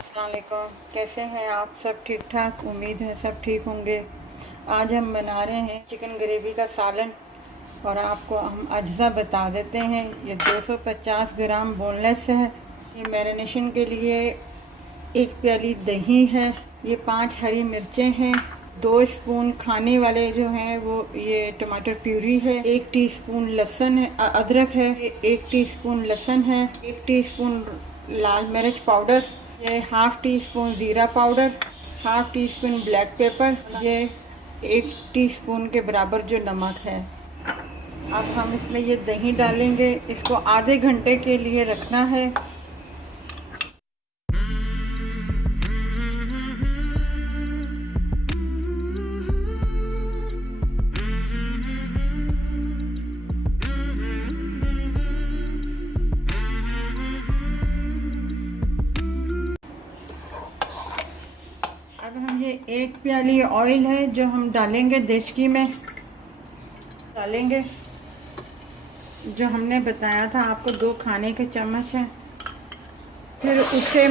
अस्सलाम वालेकुम। कैसे हैं आप? सब ठीक ठाक? उम्मीद है सब ठीक होंगे। आज हम बना रहे हैं चिकन ग्रेवी का सालन और आपको हम अज्जा बता देते हैं। ये 250 ग्राम बोनलेस है। ये मैरिनेशन के लिए 1 प्याली दही है। ये 5 हरी मिर्चें हैं। 2 स्पून खाने वाले जो हैं वो ये टमाटर प्यूरी है। 1 टीस्पून लहसुन है, अदरक है। 1 टीस्पून लहसुन है। 1 टीस्पून लाल मिर्च पाउडर, ये हाफ टी स्पून ज़ीरा powder, half tea spoon black pepper, ये 1 टीस्पून के बराबर जो नमक है। अब हम इसमें ये दही डालेंगे। इसको आधे घंटे के लिए रखना है। अब हम ये 1 प्याली ऑयल है जो हम डालेंगे, देशकी में डालेंगे। जो हमने बताया था आपको 2 खाने के चम्मच है। फिर उसे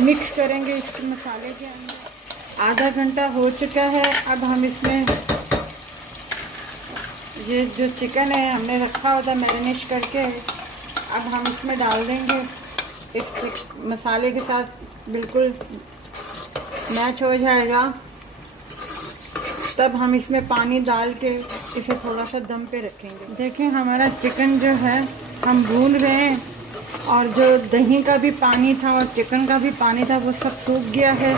मिक्स करेंगे इस मसाले के अंदर। आधा घंटा हो चुका है। अब हम इसमें ये जो चिकन है हमने रखा हुआ था मैरिनेट करके, अब हम इसमें डाल देंगे। इस मसाले के साथ बिल्कुल मैच हो जाएगा। तब हम इसमें पानी डाल के इसे थोड़ा सा दम पे रखेंगे। देखिए हमारा चिकन जो है हम भून रहे हैं और जो दही का भी पानी था और चिकन का भी पानी था वो सब सूख गया है।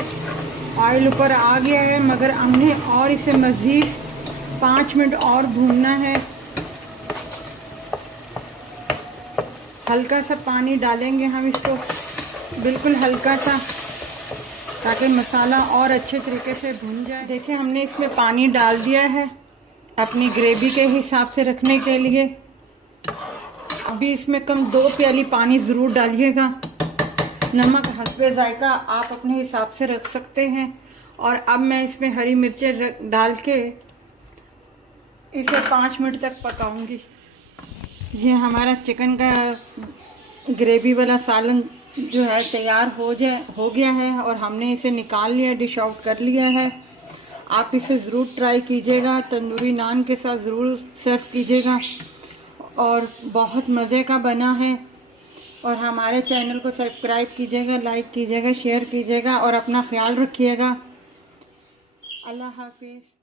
ऑयल ऊपर आ गया है, मगर हमने और इसे मज़ीद 5 मिनट और भूनना है। हल्का सा पानी डालेंगे हम इसको, बिल्कुल हल्का सा, ताकि मसाला और अच्छे तरीके से भुन जाए। देखिए हमने इसमें पानी डाल दिया है अपनी ग्रेवी के हिसाब से रखने के लिए। अभी इसमें कम 2 प्याली पानी ज़रूर डालिएगा। नमक हस्बे जायका आप अपने हिसाब से रख सकते हैं। और अब मैं इसमें हरी मिर्चें डाल के इसे 5 मिनट तक पकाऊंगी। ये हमारा चिकन का ग्रेवी वाला सालन जो है तैयार हो गया है और हमने इसे निकाल लिया, डिश आउट कर लिया है। आप इसे ज़रूर ट्राई कीजिएगा, तंदूरी नान के साथ ज़रूर सर्व कीजिएगा और बहुत मज़े का बना है। और हमारे चैनल को सब्सक्राइब कीजिएगा, लाइक कीजिएगा, शेयर कीजिएगा और अपना ख्याल रखिएगा। अल्लाह हाफिज़।